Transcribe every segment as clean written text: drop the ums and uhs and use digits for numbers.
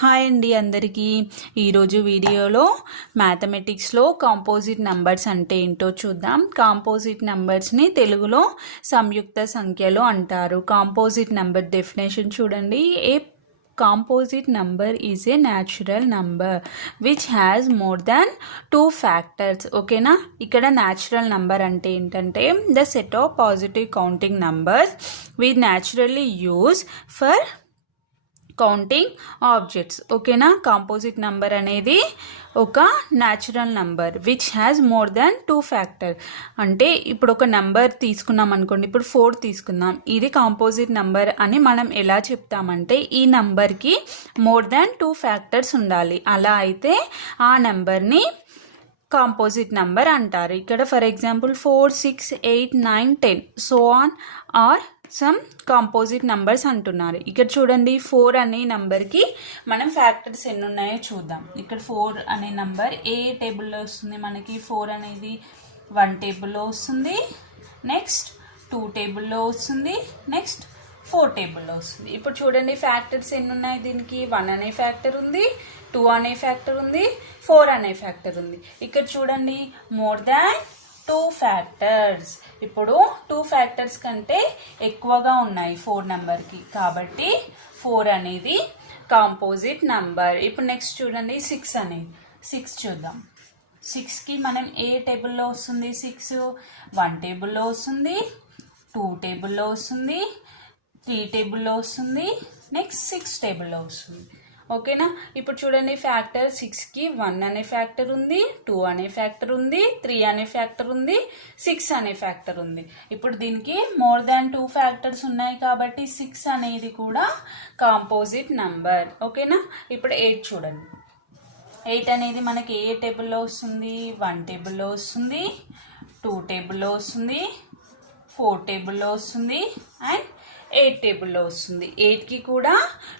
Hi అండి అందరికీ. ఈరోజు వీడియోలో మ్యాథమెటిక్స్లో కాంపోజిట్ నంబర్స్ అంటే ఏంటో చూద్దాం. కాంపోజిట్ నంబర్స్ని తెలుగులో సంయుక్త సంఖ్యలు అంటారు. కాంపోజిట్ నంబర్ డెఫినేషన్ చూడండి. A composite number is a natural number which has more than 2 factors. ఓకేనా, ఇక్కడ న్యాచురల్ నంబర్ అంటే ఏంటంటే the set of positive counting numbers we naturally use for counting objects. ఓకేనా, కాంపోజిట్ నంబర్ అనేది ఒక natural number which has more than 2 factor. అంటే ఇప్పుడు ఒక నంబర్ తీసుకున్నాం అనుకోండి, ఇప్పుడు 4 తీసుకుందాం, ఇది కాంపోజిట్ నంబర్ అని మనం ఎలా చెప్తామంటే ఈ నంబర్కి మోర్ దాన్ 2 ఫ్యాక్టర్స్ ఉండాలి. అలా అయితే ఆ నంబర్ని కాంపోజిట్ నంబర్ అంటారు. ఇక్కడ for example 4, 6, 8, 9, 10 so on are some composite numbers అంటున్నారు. ఇక్కడ చూడండి, 4 అనే నంబర్కి మనం ఫ్యాక్టర్స్ ఎన్ని ఉన్నాయో చూద్దాం. ఇక్కడ 4 అనే నంబర్ ఏ టేబుల్లో వస్తుంది మనకి? 4 అనేది 1 టేబుల్లో వస్తుంది, నెక్స్ట్ 2 టేబుల్లో వస్తుంది, నెక్స్ట్ 4 టేబుల్లో వస్తుంది. ఇప్పుడు చూడండి ఫ్యాక్టర్స్ ఎన్ని ఉన్నాయి దీనికి? 1 అనే ఫ్యాక్టర్ ఉంది, 2 అనే ఫ్యాక్టర్ ఉంది, 4 అనే ఫ్యాక్టర్ ఉంది. ఇక్కడ చూడండి మోర్ దాన్ 2 ఫ్యాక్టర్స్. ఇప్పుడు 2 ఫ్యాక్టర్స్ కంటే ఎక్కువగా ఉన్నాయి 4 నెంబర్కి, కాబట్టి 4 అనేది కాంపోజిట్ నంబర్. ఇప్పుడు నెక్స్ట్ చూడండి 6 అనేది. 6 చూద్దాం. 6కి మనం ఏ టేబుల్లో వస్తుంది? 6 1 టేబుల్లో వస్తుంది, 2 టేబుల్లో వస్తుంది, 3 టేబుల్లో వస్తుంది, నెక్స్ట్ 6 టేబుల్లో వస్తుంది. ఓకేనా, ఇప్పుడు చూడండి ఫ్యాక్టర్ 6కి 1 అనే ఫ్యాక్టర్ ఉంది, 2 అనే ఫ్యాక్టర్ ఉంది, 3 అనే ఫ్యాక్టర్ ఉంది, 6 అనే ఫ్యాక్టర్ ఉంది. ఇప్పుడు దీనికి మోర్ దాన్ 2 ఫ్యాక్టర్స్ ఉన్నాయి కాబట్టి 6 అనేది కూడా కాంపోజిట్ నంబర్. ఓకేనా, ఇప్పుడు 8 చూడండి. 8 అనేది మనకి ఏ టేబుల్లో వస్తుంది? 1 టేబుల్లో వస్తుంది, 2 టేబుల్లో వస్తుంది, 4 టేబుల్లో వస్తుంది అండ్ 8 టేబుల్లో వస్తుంది. 8కి కూడా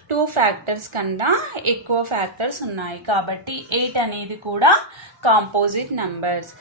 2 ఫ్యాక్టర్స్ కన్నా ఎక్కువ ఫ్యాక్టర్స్ ఉన్నాయి కాబట్టి 8 అనేది కూడా కాంపోజిట్ నంబర్స్.